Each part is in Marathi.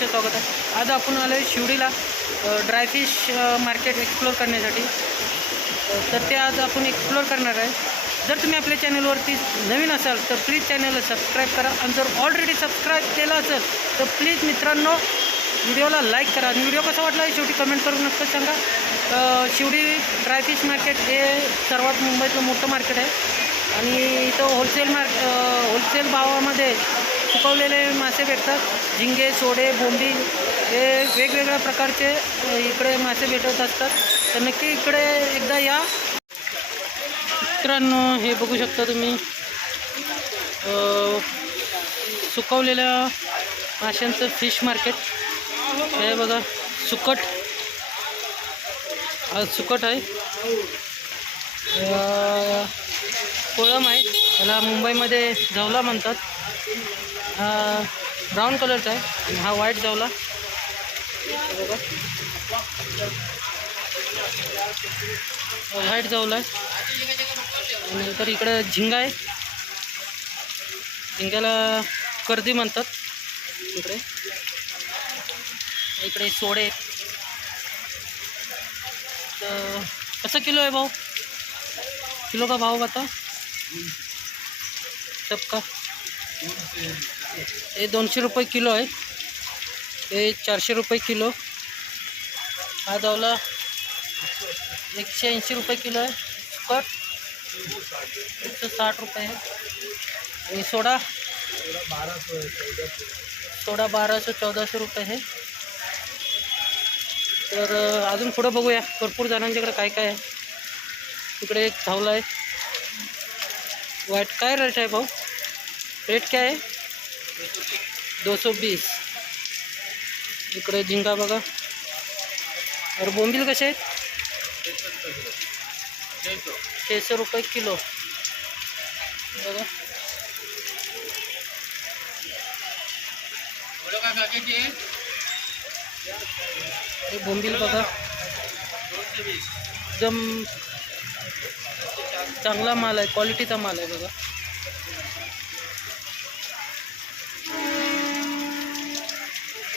तुमचे स्वागत आहे। आज आपण आलो आहे शिवडीला ड्रायफिश मार्केट एक्सप्लोर करण्यासाठी। तर ते आज आपण एक्सप्लोर करणार आहे। जर तुम्ही आपल्या चॅनलवरती नवीन असाल तर प्लीज चॅनलला सबस्क्राईब करा, आणि जर ऑलरेडी सबस्क्राईब केलं असेल तर प्लीज मित्रांनो व्हिडिओला लाईक करा। आणि व्हिडिओ कसा वाटला शेवटी कमेंट करून नक्की सांगा। शिवडी ड्रायफिश मार्केट हे सर्वात मुंबईतलं मोठं मार्केट आहे, आणि इथं होलसेल भावामध्ये सुकवलेले मासे भेटतात। झिंगे, सोडे, बोंबील हे वेगवेगळ्या प्रकारचे इकडे मासे भेटत असतात। तर नक्की इकडे एकदा या मित्रांनो। हे बघू शकता तुम्ही सुकवलेल्या माशांचं फिश मार्केट हे बघा। सुकट सुकट आहे, कोळम आहे, याला मुंबईमध्ये जवला म्हणतात। ब्राऊन कलरचा आहे आणि हा व्हाईट जवला बघा, व्हाईट जवला आहे। नंतर इकडे झिंगा आहे, झिंग्याला कर्दी म्हणतात। इकडे सोडे। तर कसं किलो आहे भाऊ? किलो का भाव बता सबका? ये 200 रुपये किलो है, ये 400 रुपये किलो। हा जवला 180 रुपये किलो है। सुकट 160 रुपये है। आणि सोडा 1200-1400 रुपये है। तर अजून पुढं बघूया, भरपूर जणांच्याकडे काय काय आहे। इकडे एक धावला आहे वाइट। काय रेट आहे भाऊ? रेट क्या है? 220। इकडे झिंगा बघा। और बोंबील कसे आहेत? 600 रुपये किलो बघा। हे बोंबील बघा, एकदम चांगला माल आहे, क्वालिटीचा माल आहे बघा।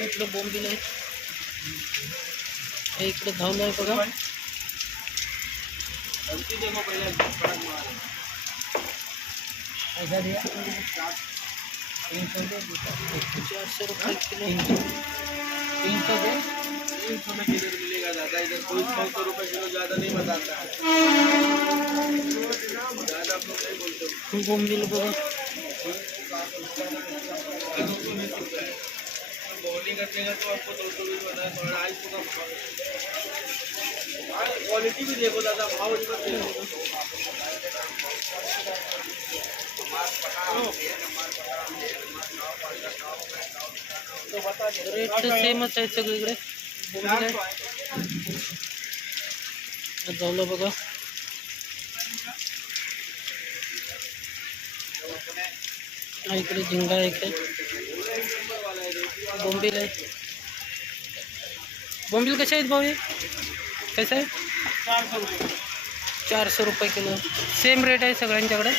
इकडं बोंबील आहे, हे इकडे धावलं आहे बघा। 400 रुपये किलो। 300 में किलो मिलेगा ज़्यादा, इधर कोई 100 रुपये किलो ज़्यादा नहीं बताता है, ज़्यादा आप लोग नहीं बोलते। बोंबील बघा, बॉलिंग करेगा तो आपको 220 बताया, 250 का क्वालिटी भी देखो दादा, भाव रेट सेमच आहे सगळीकडे। बोंबील आहे, जवलं बघा। इकडे झिंगा एक आहे, बोंबील आहे। बोंबील कसे आहेत भाऊ? हे कैसे आहे? 400 रुपये किलो। सेम रेट आहे सगळ्यांच्याकडे,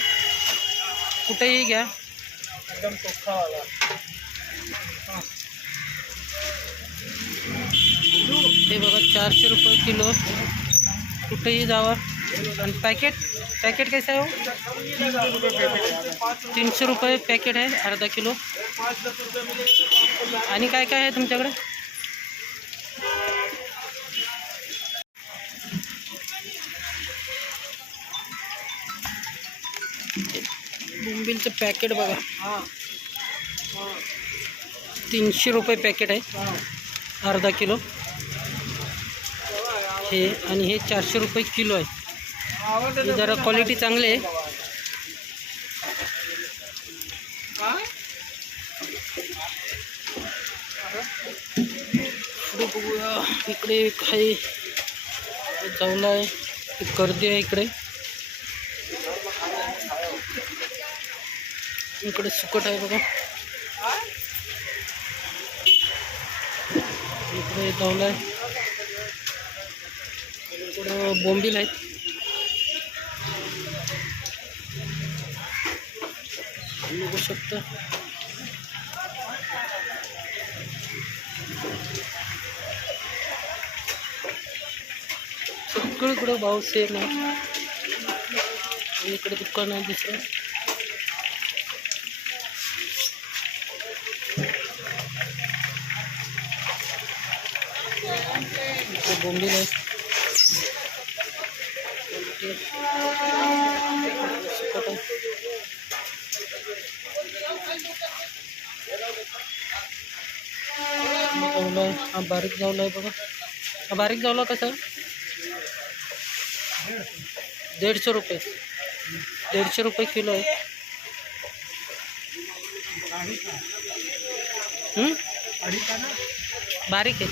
कुठेही घ्या एकदम चोखावाला। हे बघा 400 रुपये किलो, कुठेही जावा। आणि पैकेट कैसा है वो? 300 रुपये पैकेट है, अर्धा किलो। आणि काय काय आहे तुमच्याकडे? बोंबीलचं पॅकेट बघा, 300 रुपये पॅकेट आहे, अर्धा किलो हे। आणि हे 400 रुपये किलो आहे। हे जरा क्वालिटी चांगली आहे। बघूया इकडे काही जवला आहे, कर्दी आहे इकडे। इकडे सुकट आहे बघा, इकडे जवला आहे, इकडे बोंबील आहेत। बघू शकता सगळीकडं भाव सेम आहे. इकडे दुकान आहे दुसरं. इकडे बोंबील आहे. सुकट आहे. जावला आहे. हा बारीक जावला आहे बघा. हा बारीक जावला कसा 150 रुपये. 150 रुपये किलो आहे. बारीक आहे.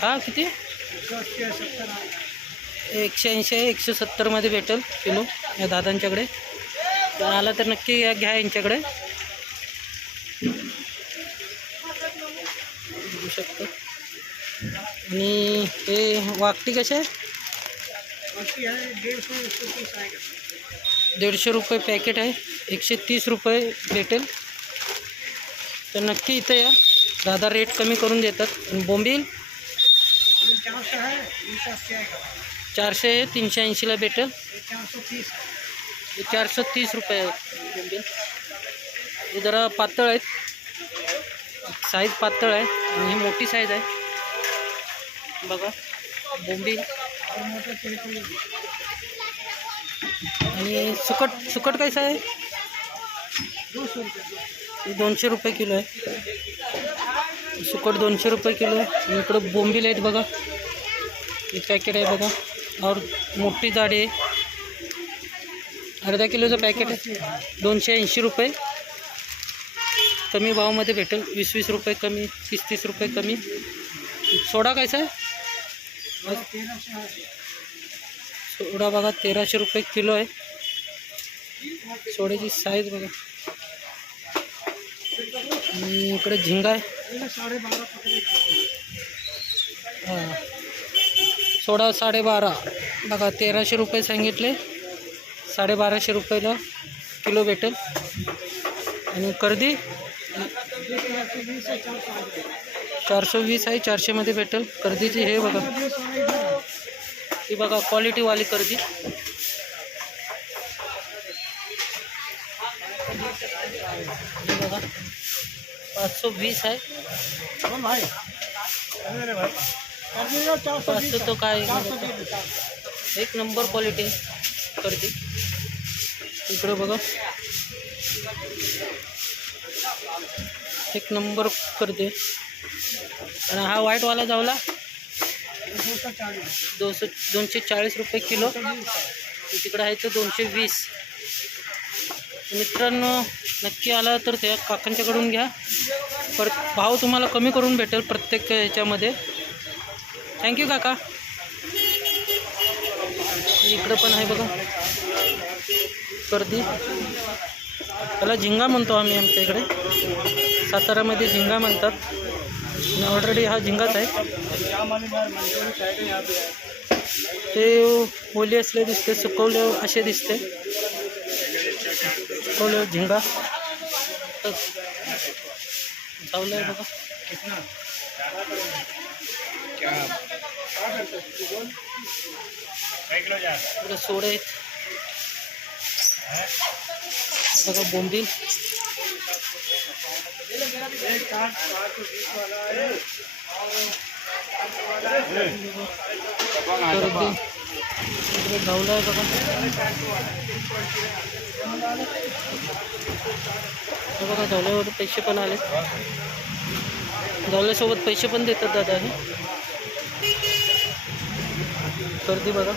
हा किती 180 आहे. 170 मध्ये भेटेल किलो या दादांच्याकडे. तर आला तर नक्की घ्या यांच्याकडे. बघू शकतो. आणि हे वाकटी कसे आहे 150 रुपये पॅकेट आहे. 130 रुपये भेटेल. तर नक्की इथं या. दादा रेट कमी करून देतात. आणि बोंबील 400 आहे. 380ला भेटेल. 430 रुपये आहे बोंबील. हे जरा पातळ आहेत. साईज पातळ आहे आणि ही मोठी साईज आहे बघा बोंबील. आणि सुकट कैसा आहे 200 रुपये किलो आहे. सुकट 200 रुपये किलो आहे. आणि इकडं बोंबील आहेत बघा. हे पॅकेट आहे बघा. और मोठी जाडी आहे. अर्धा किलोचं पॅकेट आहे. 280 रुपये. कमी भावामध्ये भेटेल. 20-20 रुपये कमी. 30-30 रुपये कमी. सोडा कैसा आहे सोडा बघा 1300 रुपये किलो आहे. सोड्याची साईज बघा. आणि इकडे झिंगा आहे. हां सोडा 12.5 बघा. 1300 रुपये सांगितले. 1250 रुपयाला किलो भेटेल. आणि कर्दी 420 आहे. 400 मध्ये भेटेल. कर्दीची हे बघा. ही बघा क्वालिटीवाली कर्दी. हे बघा 520 आहे. 500 तो काय एक नंबर क्वालिटी कर्दी. इकडं बघा एक नंबर करते. आणि हा व्हाईटवाला जावला 240 रुपये किलो. तिकडे आहे तर 220. मित्रांनो नक्की आला तर त्या काकांच्याकडून घ्या. भाव तुम्हाला कमी करून भेटेल प्रत्येक ह्याच्यामध्ये. थँक्यू काका. इकडं पण आहे बघा कर्दी. त्याला झिंगा म्हणतो आम्ही आमच्या इकडे. सातारामध्ये झिंगा म्हणतात. आणि ऑलरेडी हा झिंगाच आहे. ते ओले असले दिसते. सुकवले असे दिसते. सुकवले झिंगा चावलं आहे बघा. इकडे सोडे आहेत बघा. बोंबील इकडे धावला आहे बघा. हे बघा धावल्यावर पैसे पण आले. धावल्यासोबत पैसे पण देतात दादा. हे गर्दी बघा.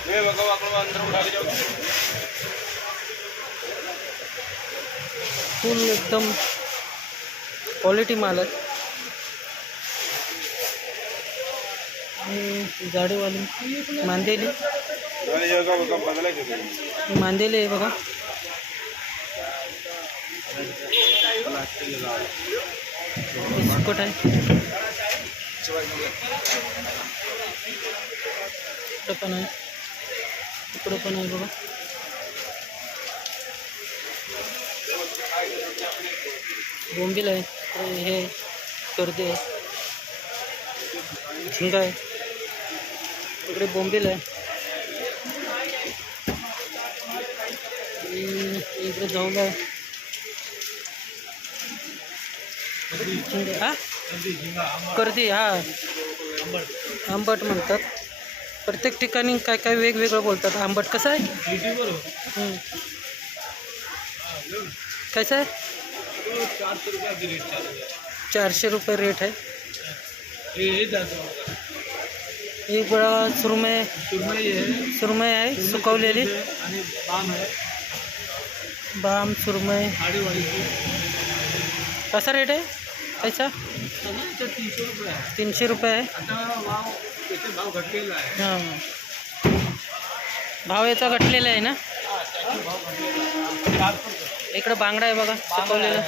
फुल एकदम क्वालिटी माल आहे. जाडेवाली मांदेली मांदेली आहे बघा. सुकट आहे. इकडं पण आहे. इकडं पण आहे बघा. बोंबील आहे. हे कर्दी आहे. झिंगा आहे, इकडे बोंबील आहे, इकडे जाऊन आहे झिंगा, हा कर्दी, हा आंबट म्हणतात. प्रत्येक ठिकाणी काय काय वेगवेगळं बोलतात. आंबट कसं आहे? कैसा आहे? 400 रुपये रेट है. एक बड़ा सुरमई आहे सुकवलेली, बाम सुरमई. कसा रेट आहे कैसा? 300 रुपये आहे. हां, भाव याचा घटलेला आहे ना. इकडं बांगडा आहे बघा सुकवलेला.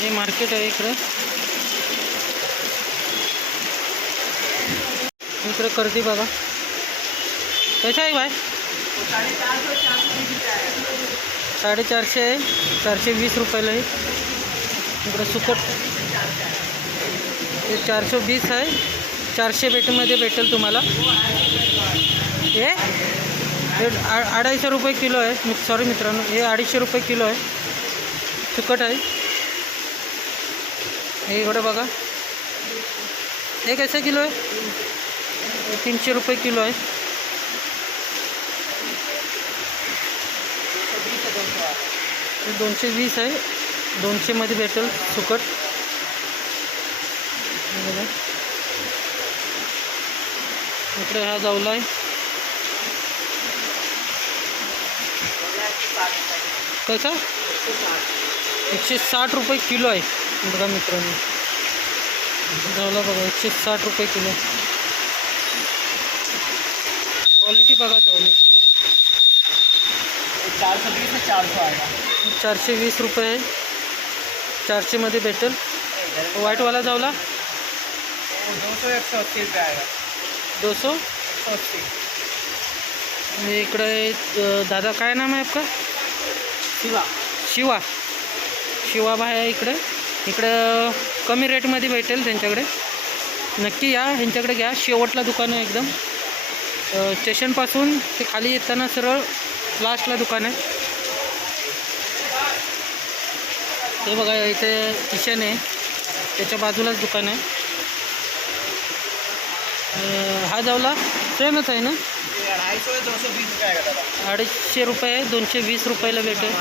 हे मार्केट आहे इकडे. इकडे कर्दी बघा कैसा आहे भाई? 450 आहे, 420 रुपयाला आहे. इकडे सुकट हे 420 आहे, 400 बेटमध्ये भेटेल तुम्हाला. हे 250 रुपये किलो आहे. सॉरी मित्रांनो, हे 250 रुपये किलो आहे सुकट आहे. हे इकडे बघा हे कैसे किलो आहे? 300 रुपये किलो आहे. 220 आहे, 200 मध्ये भेटेल सुकट. इकडे हा जावला आहे कैसा? 160 रुपये किलो आहे बघा मित्रांनो. जावला बघा 160 रुपये किलो. क्वालिटी बघा जावली. 420 में 400 आएगा. 420 रुपये आहे, 400 मध्ये भेटेल. व्हाईटवाला जावला 200 180 रुपये आएगा. 200 180. इकडे दादा काय नाम आहे आपका? शिवा भाई आहे इकडे. इकडं कमी रेटमध्ये भेटेल त्यांच्याकडे. नक्की या ह्यांच्याकडे घ्या. शेवटला दुकान आहे एकदम. स्टेशनपासून ते खाली येताना सरळ लास्टला दुकान आहे. ते बघा इथे किचन आहे, त्याच्या बाजूलाच दुकान आहे. हा जावला सेमच आहे ना. 250 रुपये आहे, 220 रुपयाला भेटेल.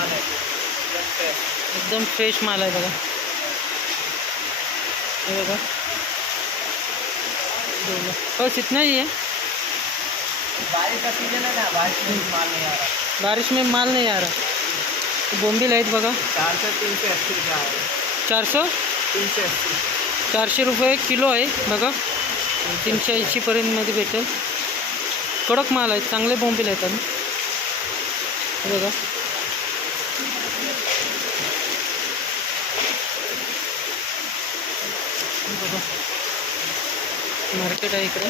एकदम फ्रेश माल आहे बघा. ये बघा बस इतना ही है. बारिश का सीजन है ना, बारिश में माल नहीं आ रहा. बारिश में माल नहीं आ रहा. बोंबील आहेत बघा 400-380 रुपये आहे. 400-380 400 रुपये किलो आहे बघा. 380 पर्यंतमध्ये भेटेल. कडक माल आहेत, चांगले बोंबील आहेत. आणि बघा मार्केट आहे इकडे.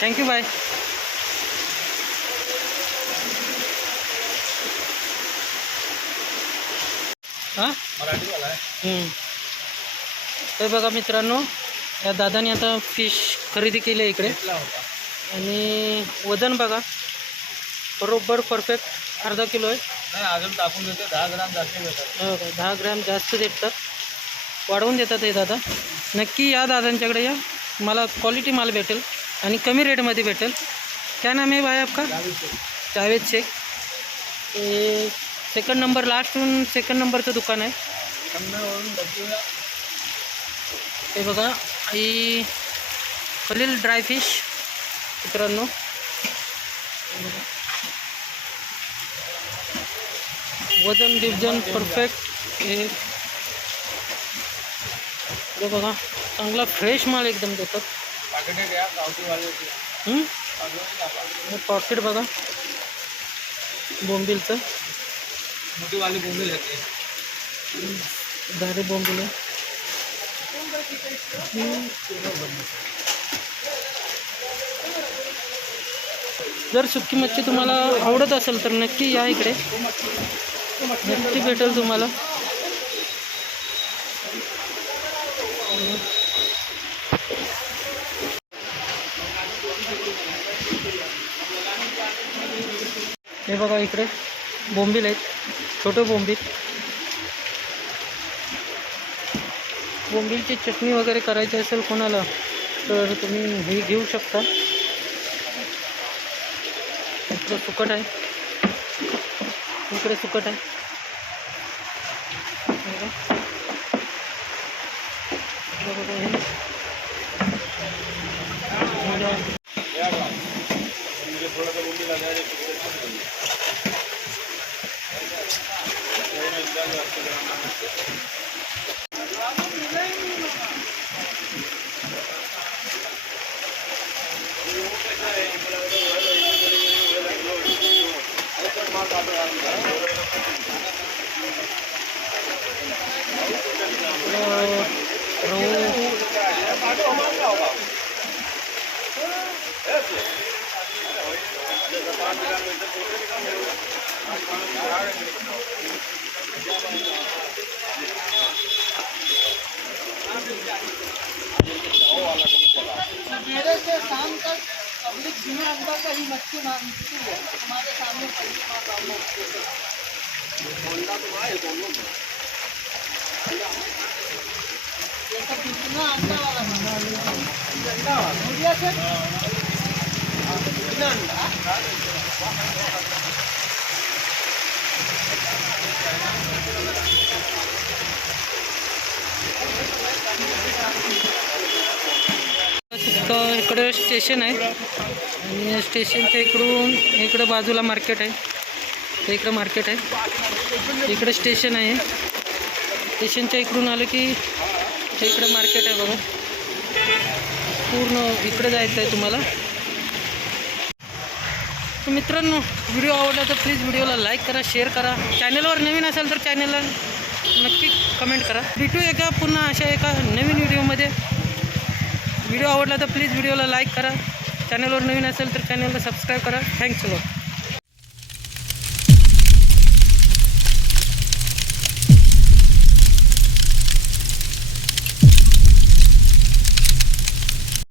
Thank you bye. हां मराठीवाला आहे. तर बघा मित्रांनो, या दादाने आता फिश खरेदी केली आहे इकडे. आणि वजन बघा बरोबर परफेक्ट अर्धा किलो आहे. नाही अजून टाकून देते. 10 ग्राम जास्त देतात. हो का, 10 ग्राम जास्त देतात, वाढवून देतात हे दादा. नक्की या दादांच्याकडे या, मला क्वालिटी माल भेटेल आणि कमी रेटमध्ये भेटेल. क्या नाम है भाई आपका? जावेद शेख. ये सेकंड नंबर, लास्टून सेकंड नंबरचं दुकान आहे. हे बघा ही खलील ड्राय फिश मित्रांनो. वजन डिव्हिजन परफेक्ट. हे बघा चांगला फ्रेश माल एकदम देतात. पॉकेट बघा बोंबिलचं, मोठीवाली बोंबील येते. धारे बोंबिल. जर सुकी मच्छी तुम्हाला आवडत असेल तर नक्की या इकडे, नक्की भेटेल तुम्हाला. हे बघा इकडे बोंबील आहेत, छोटे बोंबील. बोंबीलची चटणी वगैरे करायची असेल कोणाला तर तुम्ही हे घेऊ शकता. इकडे सुकट आहे, इकडे सुकट आहे. मेरे से शाम तक पब्लिक बिना अंडा का ही मच्छी मांगती है. हमारे सामने पैसे ये सब कितना अंडा वाला अंडा वाला से कितना अंडा. इकडे स्टेशन आहे आणि स्टेशनच्या इकडून इकडं बाजूला मार्केट आहे. तर इकडं मार्केट आहे, इकडे स्टेशन आहे. स्टेशनच्या इकडून आलं की इकडं मार्केट आहे बघा. पूर्ण इकडे जायचं आहे तुम्हाला. तर मित्रांनो, व्हिडिओ आवडला तर प्लीज व्हिडिओला लाईक करा, शेअर करा. चॅनलवर नवीन असेल तर चॅनलला नक्की कमेंट करा. भेटूया का पुन्हा अशा एका नवीन व्हिडिओमध्ये. व्हिडिओ आवडला तर प्लीज व्हिडिओला लाईक करा. चॅनलवर नवीन असेल तर चॅनलला सबस्क्राईब करा. Thanks a lot.